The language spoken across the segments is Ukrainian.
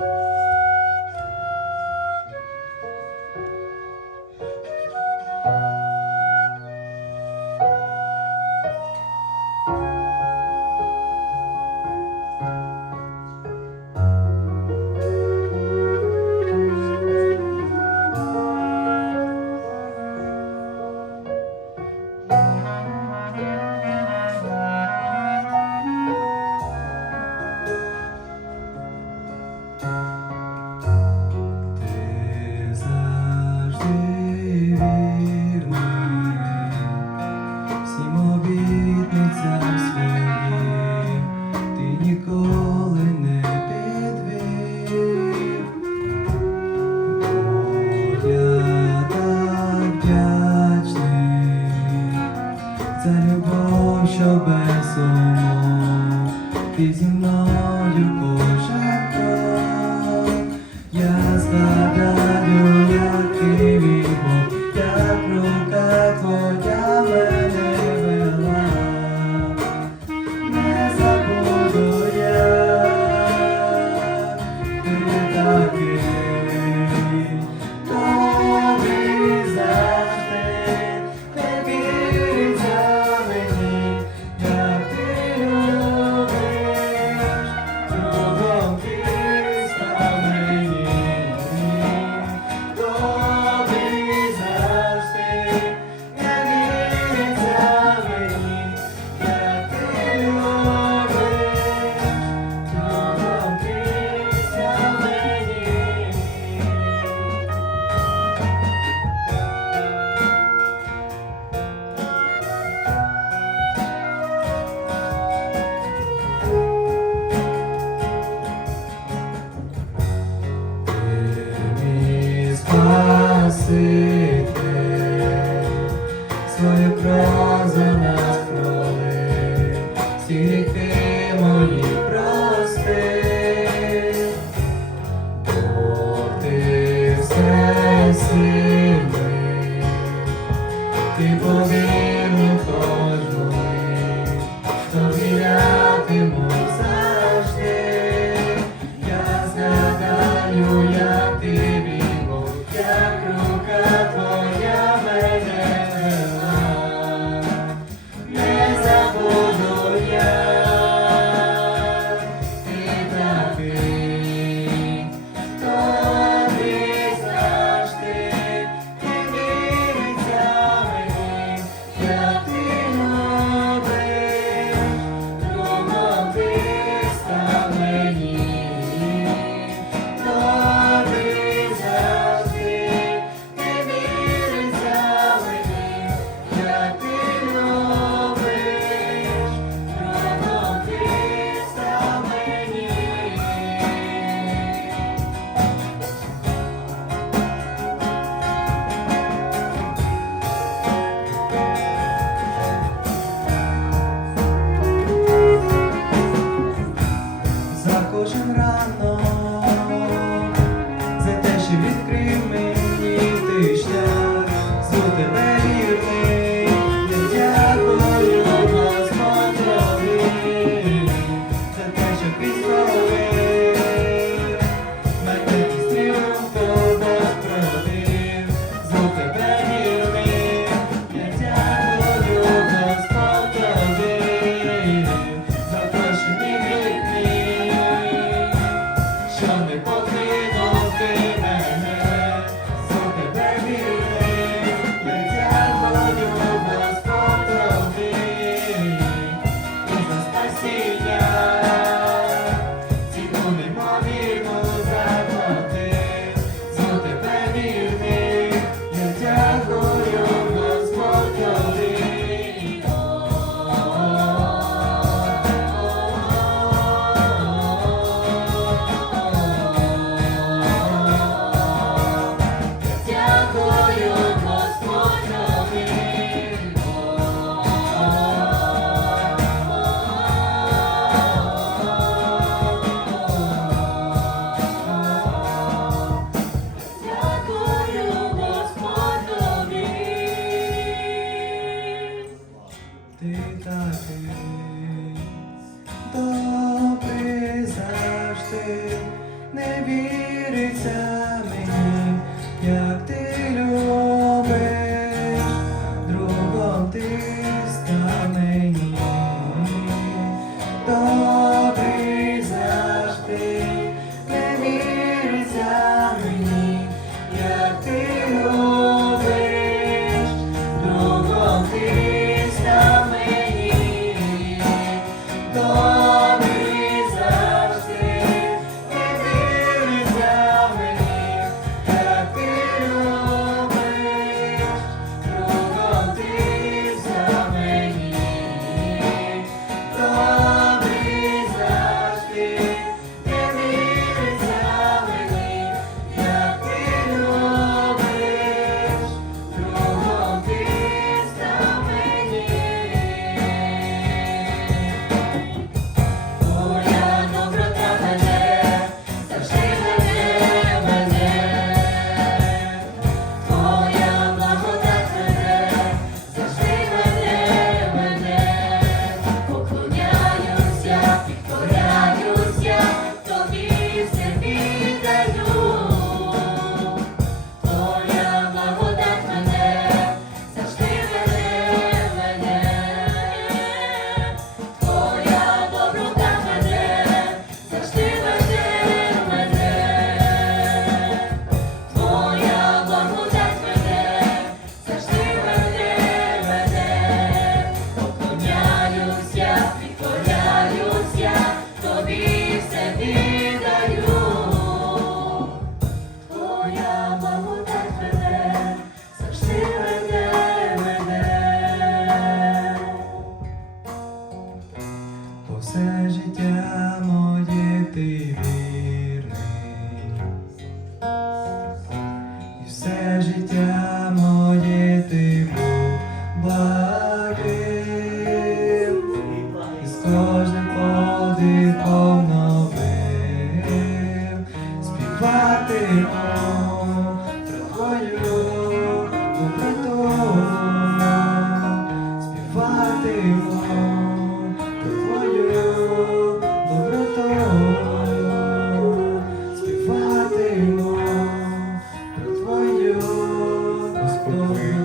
Ти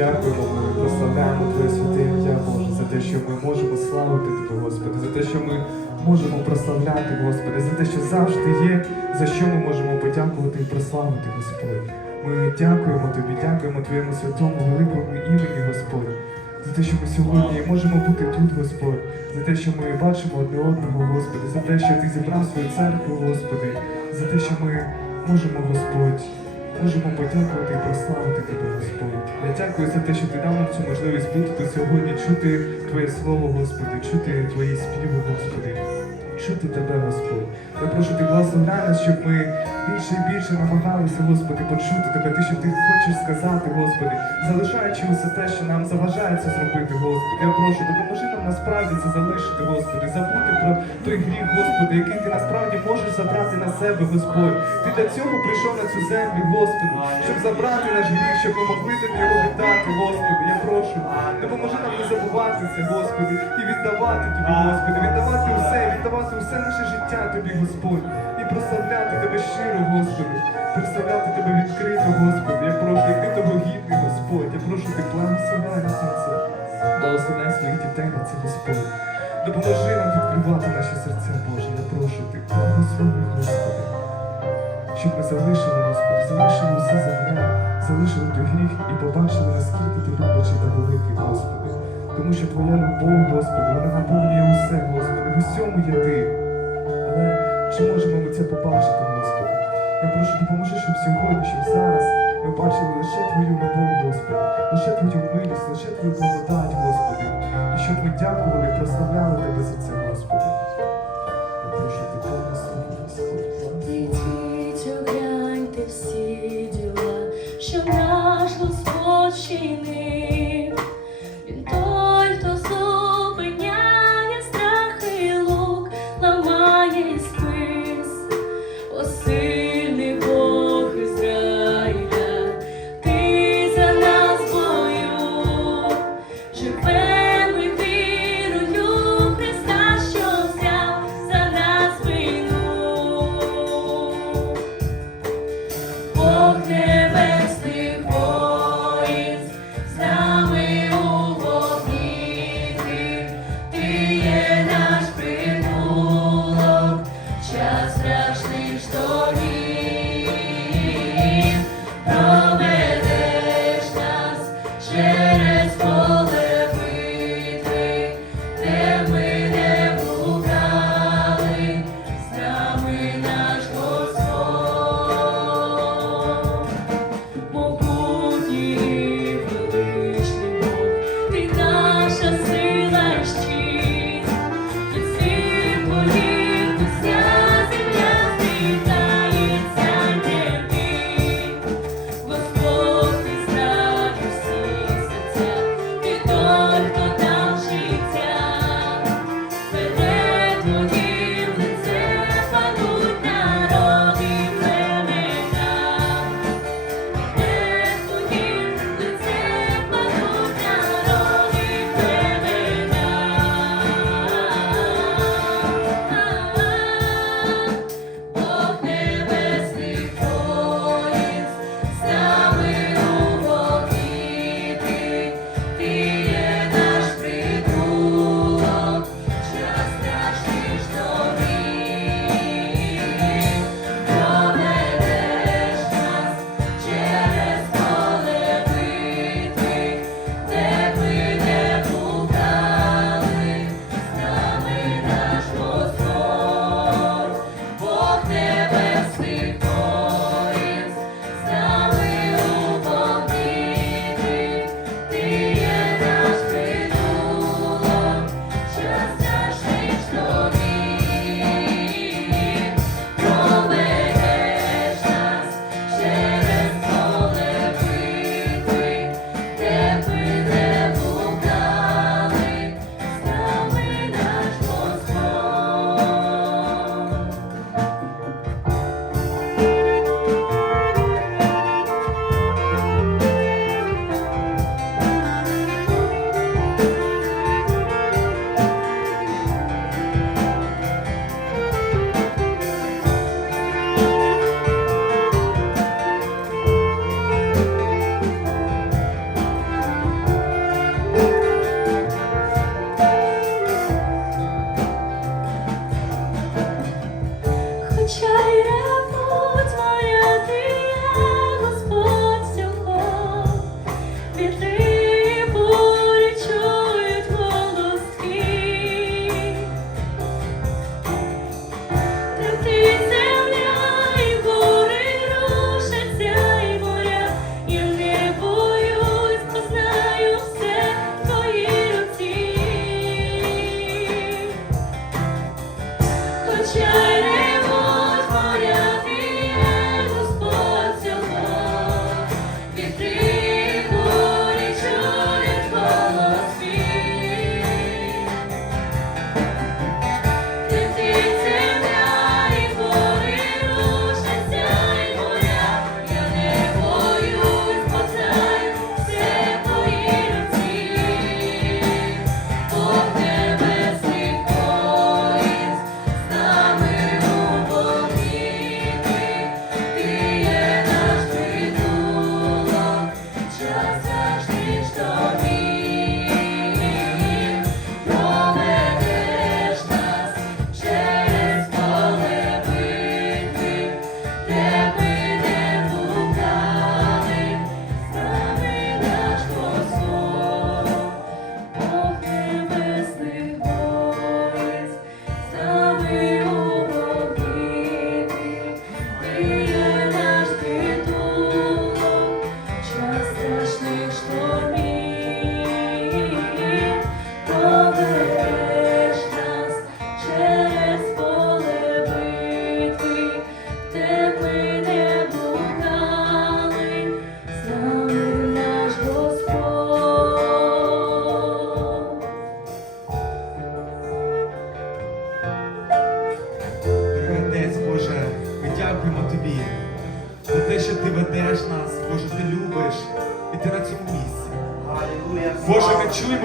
дякуємо, ми прославляємо Твоє святе ім'я, Боже, за те, що ми можемо славити Тебе, Господи, за те, що ми можемо прославляти, Господи, за те, що завжди є, за що ми можемо подякувати і прославити, Господь. Ми дякуємо Тобі, дякуємо Твоєму святому великому імені, Господь, за те, що ми сьогодні можемо бути тут, Господь, за те, що ми бачимо одне одного, Господи, за те, що Ти зібрав свою церкву, Господи, за те, що ми можемо, Господь, можемо подякувати і прославити Тебе, Господь. Я дякую за те, що ти дав нам цю можливість бути сьогодні, чути Твоє Слово, Господи, чути Твої співи, Господи, чути Тебе, Господь. Я прошу ти благословляй нас, щоб ми більше і більше намагалися, Господи, почути Тебе, те, що Ти хочеш сказати, Господи, залишаючи усе те, що нам заважає це зробити, Господи. Я прошу, допоможи нам насправді це залишити, Господи, забути про той гріх, Господи, який ти насправді можеш забрати на себе, Господь. Ти для цього прийшов на цю землю, Господи, щоб забрати наш гріх, щоб ми могли тобі його віддати, Господи. Я прошу, допоможи нам не забуватися, Господи, і віддавати тобі, Господи, віддавати усе, віддавати усе наше життя тобі, Господь, і прославляти тебе щиро, Господи, представляти тебе відкрито, Господи. Я прошу, як ти того гідний, Господь. Я прошу, ти благословляй нас на. Благословляй своїх дітей на це, Господь. Допоможи нам відкривати наші серця, Боже. Я прошу ти, благослови, Господи. Щоб ми залишили, Господи, залишили усе земля, залишили той гріх і побачили, наскільки ти люблячий та великий, Господи. Тому що Твоя любов, Господи, вона наповнює усе, Господи, усьому є ти. Але чи можемо ми це побачити, Господи? Я прошу, допоможи, щоб сьогодні, щоб зараз ми бачили лише Твою любов, Господи, лише Твою милість, лише Твою благодать, Господи. І щоб ми дякували і прославляли Тебе за це, Господи. você.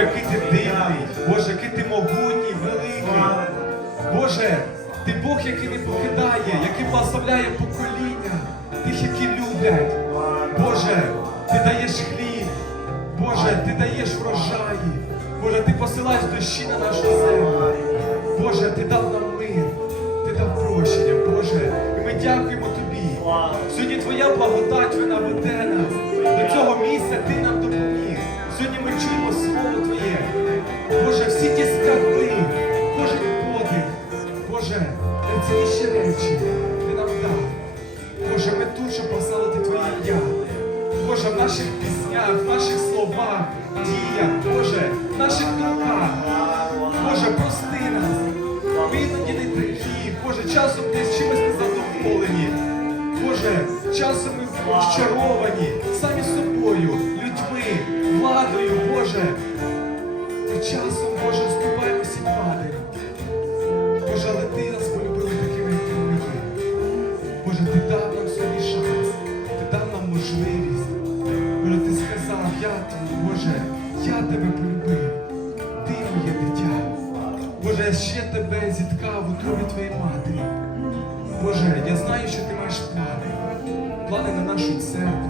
Боже, який ти дивний, Боже, який ти могутній, великий. Боже, ти Бог, який не покидає, який благословляє покоління. часом ми вчаровані самі собою. напали на нашу церкву.